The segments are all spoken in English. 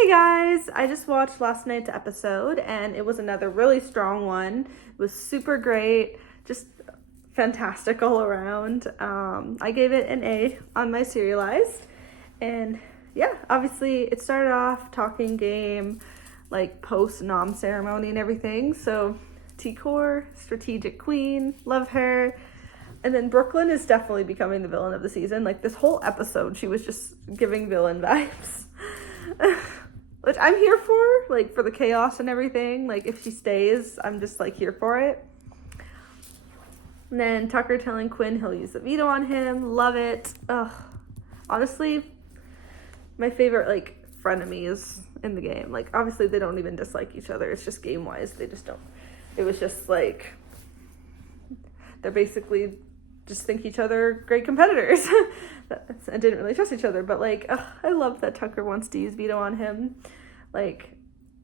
Hey guys, I just watched last night's episode and it was another really strong one. It was super great, just fantastic all around. I gave it an A on my serialized, and yeah, obviously it started off talking game, like post nom ceremony and everything. So T-Core, strategic queen, love her. And then Brooklyn is definitely becoming the villain of the season. Like this whole episode, she was just giving villain vibes. Which I'm here for, like for the chaos and everything. Like if she stays, I'm just like here for it. And then Tucker telling Quinn he'll use the veto on him. Love it. Ugh. Honestly, my favorite like frenemies in the game. Like obviously they don't even dislike each other. It's just game wise. They just don't. It was just like they're basically just think each other great competitors. I didn't really trust each other, but like I love that Tucker wants to use veto on him. Like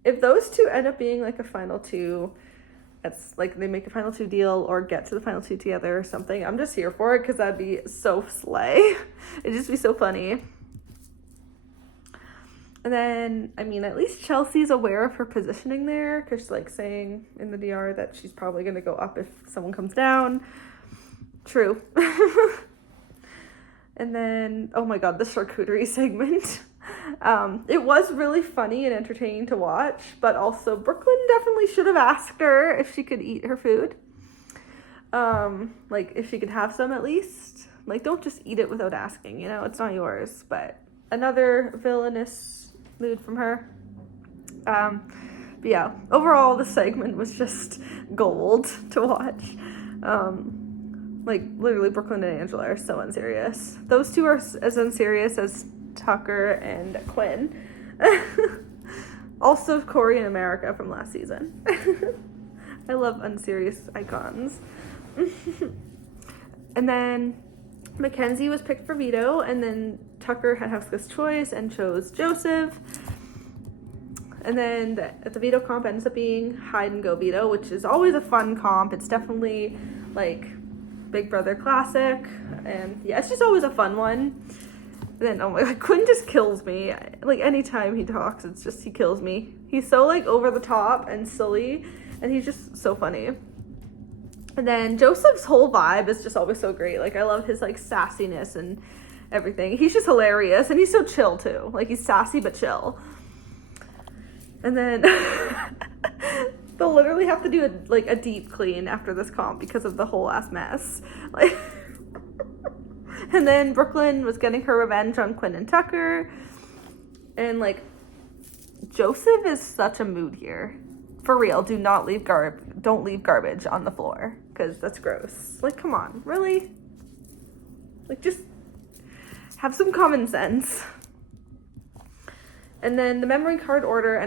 if those two end up being like a final two, that's like they make a final two deal or get to the final two together or something, I'm just here for it because that'd be so slay. It'd just be so funny. And then, I mean, at least Chelsea's aware of her positioning there because she's like saying in the DR that she's probably going to go up if someone comes down. True. And then, oh my god, the charcuterie segment. It was really funny and entertaining to watch, but also Brooklyn definitely should have asked her if she could eat her food. Like, if she could have some at least. Like, don't just eat it without asking, you know? It's not yours. But another villainous mood from her. But yeah, overall, the segment was just gold to watch. Like, literally, Brooklyn and Angela are so unserious. Those two are as unserious as Tucker and Quinn. Also, Corey and America from last season. I love unserious icons. And then Mackenzie was picked for veto, and then Tucker had Huska's choice and chose Joseph. And then the veto comp ends up being hide and go veto, which is always a fun comp. It's definitely, like, Big Brother classic, and yeah, it's just always a fun one. And then oh my god, Quinn just kills me. Like anytime he talks, it's just he kills me. He's so like over the top and silly, and he's just so funny. And then Joseph's whole vibe is just always so great. Like I love his like sassiness and everything. He's just hilarious, and he's so chill too. Like he's sassy but chill. And then they'll literally have to do a deep clean after this comp because of the whole ass mess. Like, and then Brooklyn was getting her revenge on Quinn and Tucker. And like, Joseph is such a mood here. For real, don't leave garbage on the floor because that's gross. Like, come on, really? Like, just have some common sense. And then the memory card order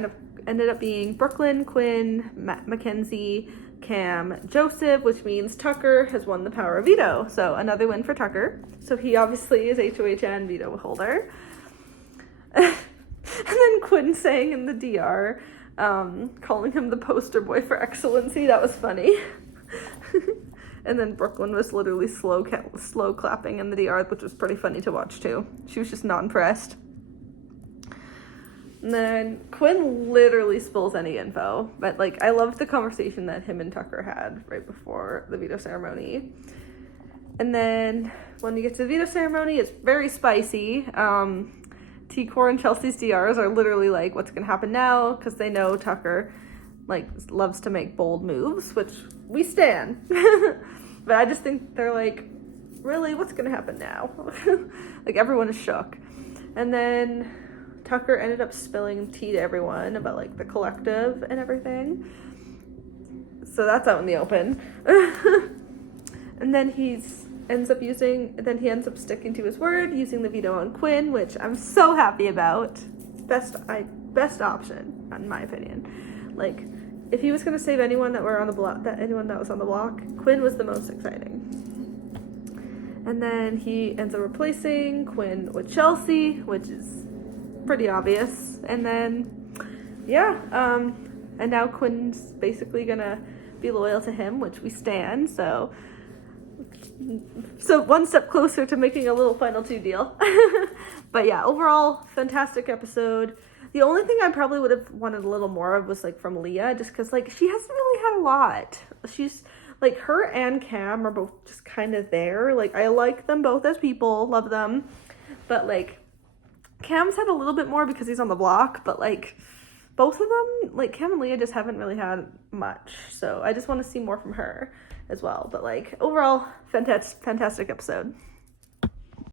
ended up being Brooklyn, Quinn, Mackenzie, Cam, Joseph, which means Tucker has won the power of veto. So another win for Tucker. So he obviously is HOHN veto holder. And then Quinn saying in the DR, calling him the poster boy for excellency. That was funny. And then Brooklyn was literally slow clapping in the DR, which was pretty funny to watch too. She was just not impressed. And then Quinn literally spills any info. But, like, I loved the conversation that him and Tucker had right before the veto ceremony. And then when you get to the veto ceremony, it's very spicy. T-Core and Chelsea's DRs are literally like, what's going to happen now? Because they know Tucker, like, loves to make bold moves, which we stan. But I just think they're like, really, what's going to happen now? Like, everyone is shook. And then Tucker ended up spilling tea to everyone about like the collective and everything. So that's out in the open. And then he ends up sticking to his word, using the veto on Quinn, which I'm so happy about. Best option, in my opinion. Like, if he was gonna save anyone that was on the block, Quinn was the most exciting. And then he ends up replacing Quinn with Chelsea, which is pretty obvious. And then and now Quinn's basically gonna be loyal to him, which we stan. So So one step closer to making a little final two deal. But yeah, overall, fantastic episode. The only thing I probably would have wanted a little more of was like from Leah, just because like she hasn't really had a lot. She's like, her and Cam are both just kind of there. Like, I like them both as people, love them, but like Cam's had a little bit more because he's on the block, but like both of them, like Cam and Leah, just haven't really had much. So I just want to see more from her as well. But like overall, fantastic episode.